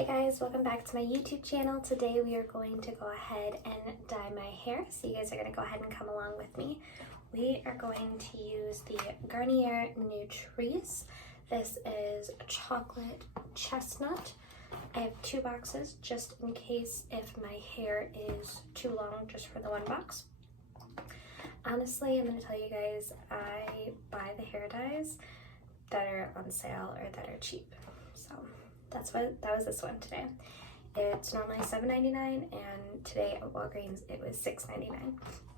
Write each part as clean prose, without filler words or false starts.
Hey guys, welcome back to my YouTube channel. Today we are going to go ahead and dye my hair, so you guys are going to go ahead and come along with me. We are going to use the Garnier Nutrisse. This is chocolate chestnut. I have 2 boxes just in case if my hair is too long just for the 1 box. Honestly, I'm going to tell you guys, I buy the hair dyes that are on sale or that are cheap. So that was this one today. It's normally $7.99 and today at Walgreens it was $6.99.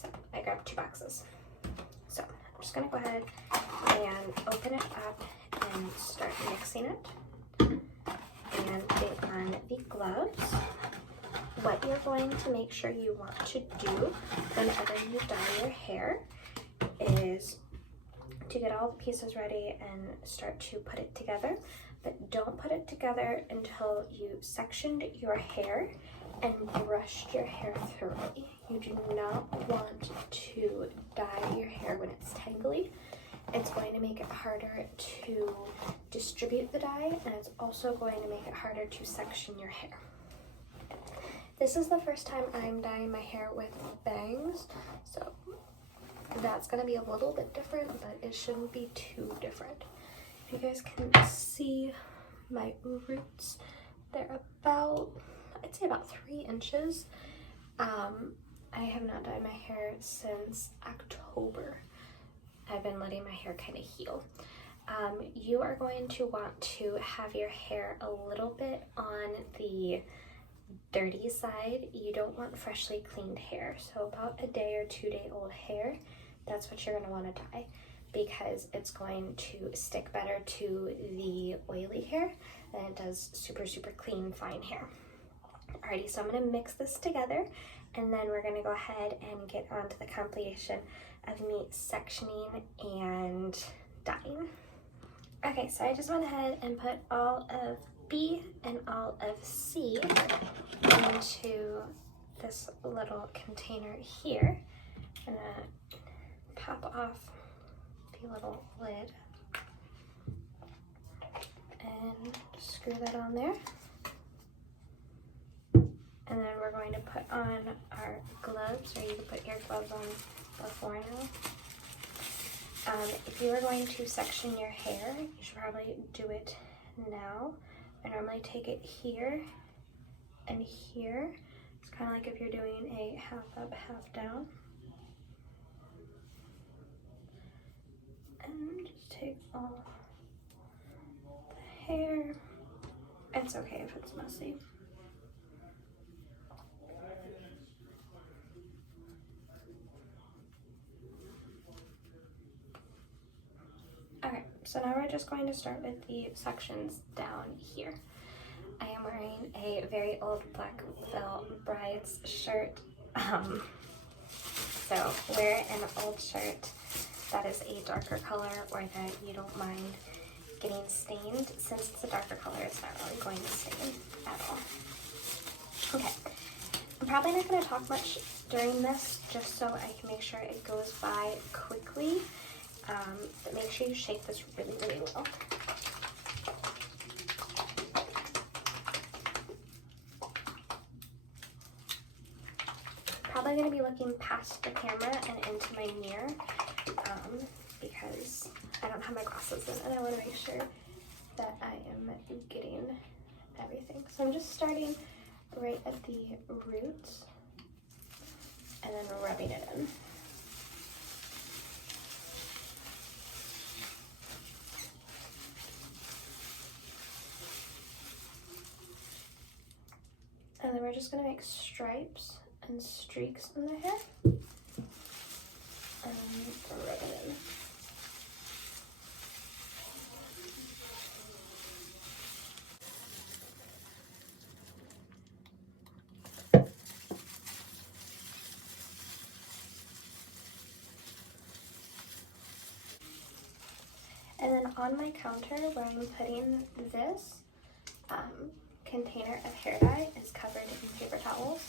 So I grabbed 2 boxes. So I'm just gonna go ahead and open it up and start mixing it and put it on the gloves. What you're going to make sure you want to do whenever you dye your hair is to get all the pieces ready and start to put it together. But don't put it together until you sectioned your hair and brushed your hair thoroughly. You do not want to dye your hair when it's tangly. It's going to make it harder to distribute the dye, and it's also going to make it harder to section your hair. This is the first time I'm dyeing my hair with bangs, so that's going to be a little bit different, but it shouldn't be too different. If you guys can see my roots, they're about, I'd say about 3 inches. I have not dyed my hair since October. I've been letting my hair kind of heal. You are going to want to have your hair a little bit on the dirty side. You don't want freshly cleaned hair. So about a day or 2 day old hair, that's what you're going to want to dye, because it's going to stick better to the oily hair than it does super clean fine hair. Alrighty, so I'm going to mix this together and then we're going to go ahead and get on to the compilation of me sectioning and dyeing. Okay, so I just went ahead and put all of B and all of C into this little container here. I'm going to pop off the little lid and screw that on there, and then we're going to put on our gloves, or you can put your gloves on before now. If you are going to section your hair, you should probably do it now. I normally take it here and here. It's kind of like if you're doing a half up, half down. And just take all the hair. It's okay if it's messy. Okay, so now we're just going to start with the sections down here. I am wearing a very old black Phil Bride's shirt. So wear an old shirt that is a darker color, or that you don't mind getting stained. Since it's a darker color, it's not really going to stain at all. Okay, I'm probably not going to talk much during this, just so I can make sure it goes by quickly. But make sure you shake this really well. Probably going to be looking past the camera and into my mirror, because I don't have my glasses in and I want to make sure that I am getting everything. So I'm just starting right at the roots and then rubbing it in. And then we're just going to make stripes and streaks in the hair and rub it in. And then on my counter where I'm putting this container of hair dye is covered in paper towels,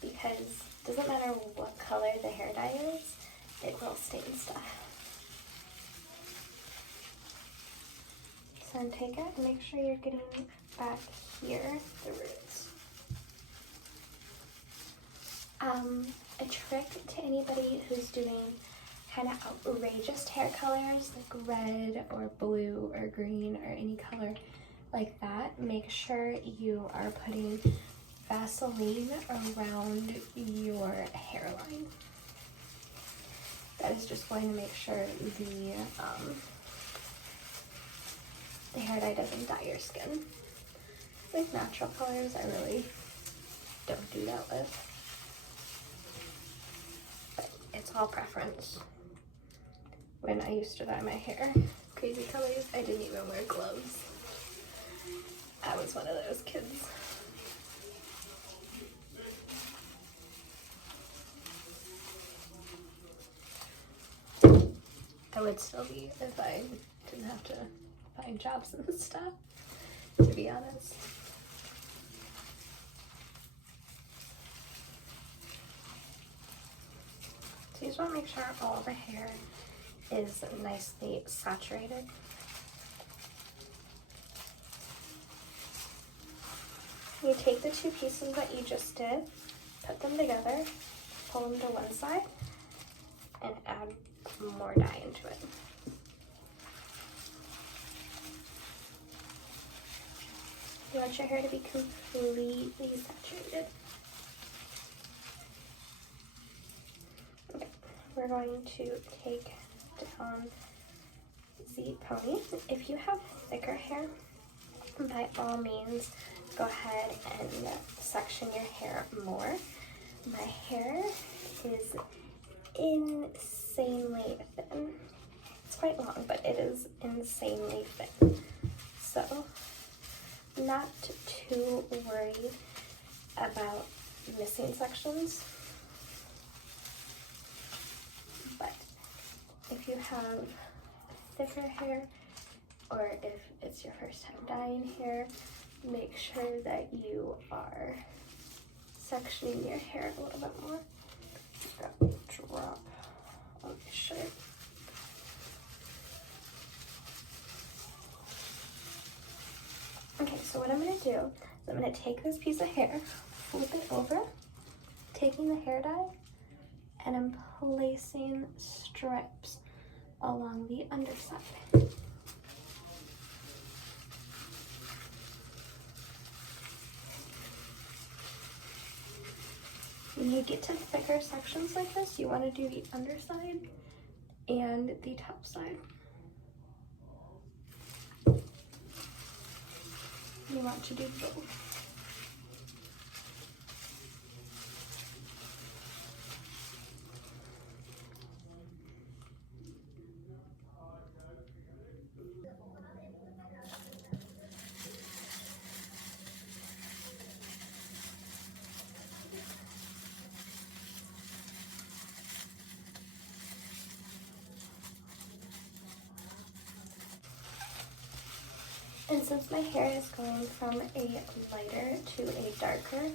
because it doesn't matter what color the hair dye is, it will stain stuff. So then take it and make sure you're getting back here, the roots. A trick to anybody who's doing kind of outrageous hair colors like red or blue or green or any color like that, make sure you are putting Vaseline around your hairline. That is just going to make sure the hair dye doesn't dye your skin. With natural colors, I really don't do that with. But it's all preference. When I used to dye my hair crazy colors, I didn't even wear gloves. I was one of those kids. I would still be if I didn't have to find jobs and stuff, to be honest. So you just want to make sure all the hair is nicely saturated. You take the two pieces that you just did, put them together, pull them to one side, and add more dye into it. You want your hair to be completely saturated. Okay, we're going to take down the pony. If you have thicker hair, by all means, go ahead and section your hair more. My hair is insanely thin. It's quite long, but it is insanely thin. So, not too worried about missing sections. But if you have thicker hair, or if it's your first time dyeing hair, make sure that you are sectioning your hair a little bit more. Got a drop on my shirt. Okay, so what I'm going to do is I'm going to take this piece of hair, flip it over, taking the hair dye, and I'm placing stripes along the underside. When you get to thicker sections like this, you want to do the underside and the top side. You want to do both. And since my hair is going from a lighter to a darker,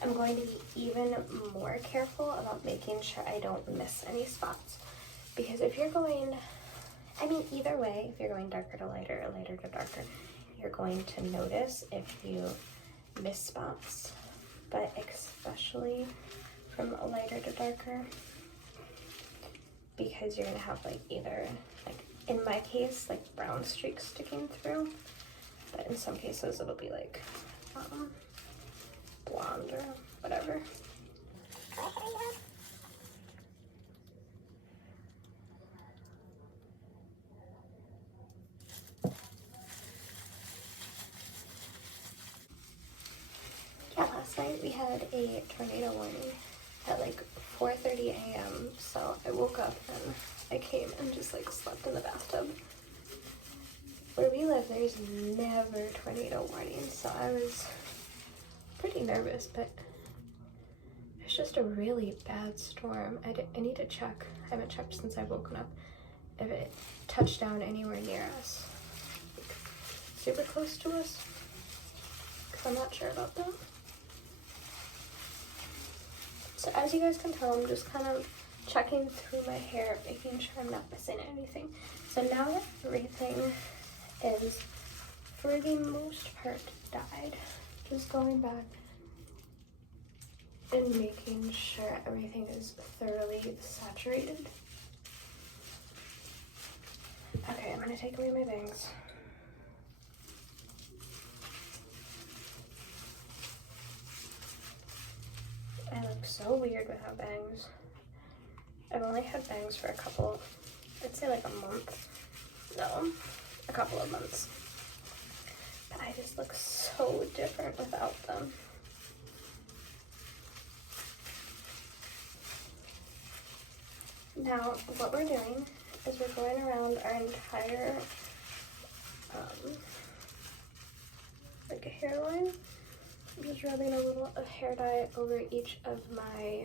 I'm going to be even more careful about making sure I don't miss any spots. Because if you're going, I mean, either way, if you're going darker to lighter or lighter to darker, you're going to notice if you miss spots. But especially from a lighter to darker, because you're gonna have like either, like in my case, like brown streaks sticking through. But in some cases it'll be like blonde or whatever. Yeah, last night we had a tornado warning at like 4:30 a.m. So I woke up and I came and just like slept in the bathtub. Where we live, there's never tornado warnings, so I was pretty nervous, but it's just a really bad storm. I need to check. I haven't checked since I've woken up if it touched down anywhere near us. Like, super close to us, because I'm not sure about that. So as you guys can tell, I'm just kind of checking through my hair, making sure I'm not missing anything. So now that everything is for the most part, dyed. Just going back and making sure everything is thoroughly saturated. Okay, I'm gonna take away my bangs. I look so weird without bangs. I've only had bangs for a couple, I'd say like a month. No, a couple of months. But I just look so different without them. Now, what we're doing is we're going around our entire, like a hairline. I'm just rubbing a little of hair dye over each of my,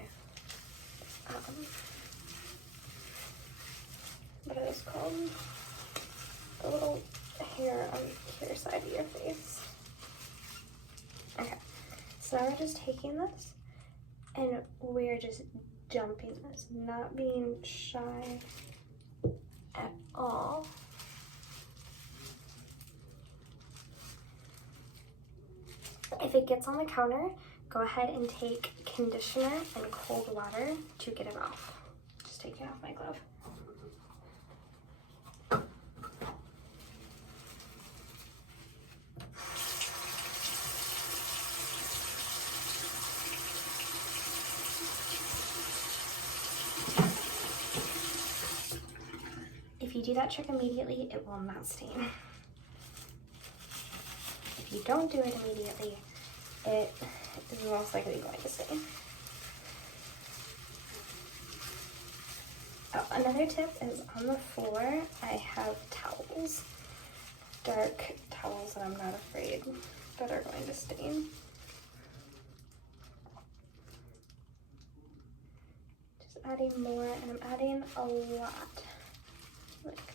what is it called? A little hair on either side of your face. Okay, so now we're just taking this and we're just dumping this, not being shy at all. If it gets on the counter, go ahead and take conditioner and cold water to get it off. Just taking off my glove. If you do that trick immediately, it will not stain. If you don't do it immediately, it is most likely going to stain. Oh, another tip is on the floor, I have towels, dark towels that I'm not afraid that are going to stain. Just adding more, and I'm adding a lot. Like,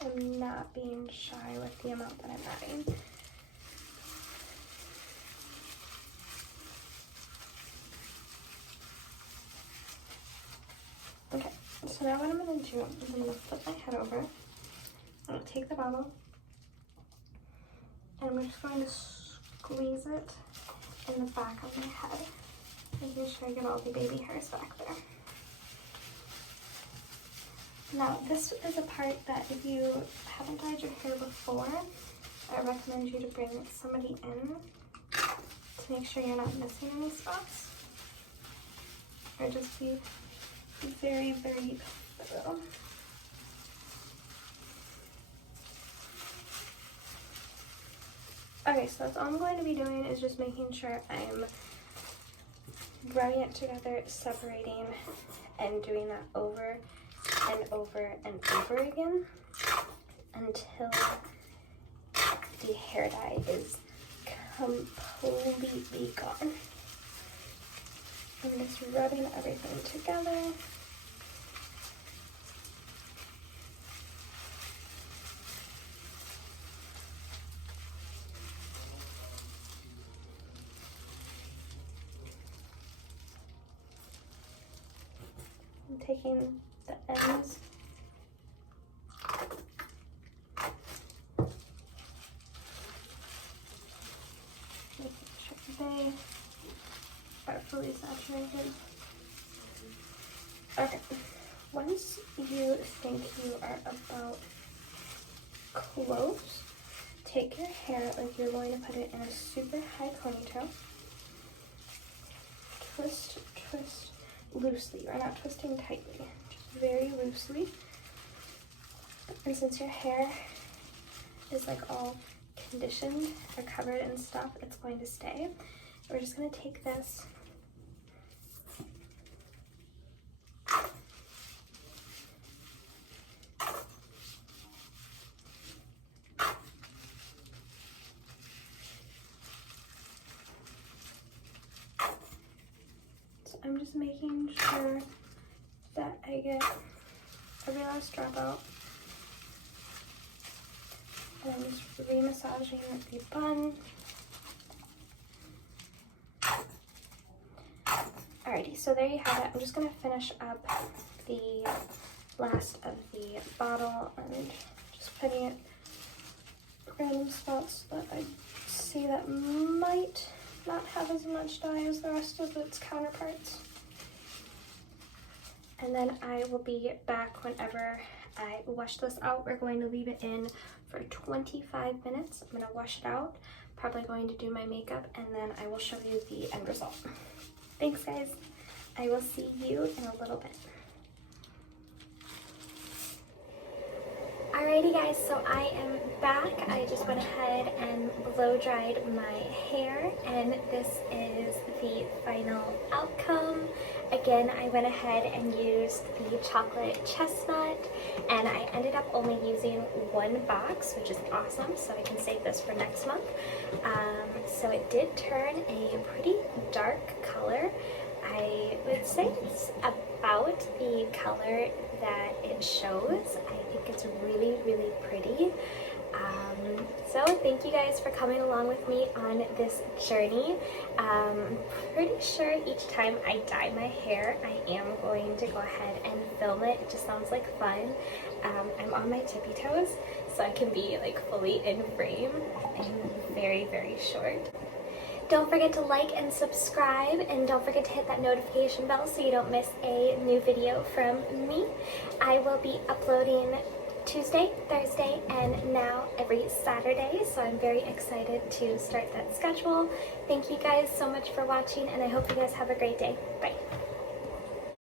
I'm not being shy with the amount that I'm adding. Okay, so now what I'm going to do is I'm going to flip my head over. I'm going to take the bottle and I'm just going to squeeze it in the back of my head, making sure I get all the baby hairs back there. Now, this is a part that if you haven't dyed your hair before, I recommend you to bring somebody in to make sure you're not missing any spots. Or just be very, very thorough. Okay, so that's all I'm going to be doing is just making sure I'm rubbing it together, separating, and doing that over and over and over again until the hair dye is completely gone. I'm just rubbing everything together. I'm taking the ends making sure they are fully saturated. Okay, once you think you are about close, take your hair like you're going to put it in a super high ponytail. Twist, twist loosely. You're not twisting tightly, just very loosely. And since your hair is like all conditioned or covered in stuff, it's going to stay. We're just going to take this I'm just making sure that I get every last drop out. And I'm just re-massaging the bun. Alrighty, so there you have it. I'm just going to finish up the last of the bottle and just putting it random spots that I see that might not have as much dye as the rest of its counterparts. And then I will be back whenever I wash this out. We're going to leave it in for 25 minutes. I'm gonna wash it out, probably going to do my makeup, and then I will show you the end result. Thanks guys. I will see you in a little bit. Alrighty guys, so I am back. I just went ahead and blow dried my hair, and this is the final outcome. Again, I went ahead and used the chocolate chestnut, and I ended up only using one box, which is awesome, so I can save this for next month. So it did turn a pretty dark color. I would say it's about the color that it shows. I think it's really, really pretty. So thank you guys for coming along with me on this journey. Pretty sure each time I dye my hair, I am going to go ahead and film it. It just sounds like fun. I'm on my tippy toes, so I can be like fully in frame. I'm very, very short. Don't forget to like and subscribe, and don't forget to hit that notification bell so you don't miss a new video from me. I will be uploading Tuesday, Thursday, and now every Saturday, so I'm very excited to start that schedule. Thank you guys so much for watching, and I hope you guys have a great day. Bye.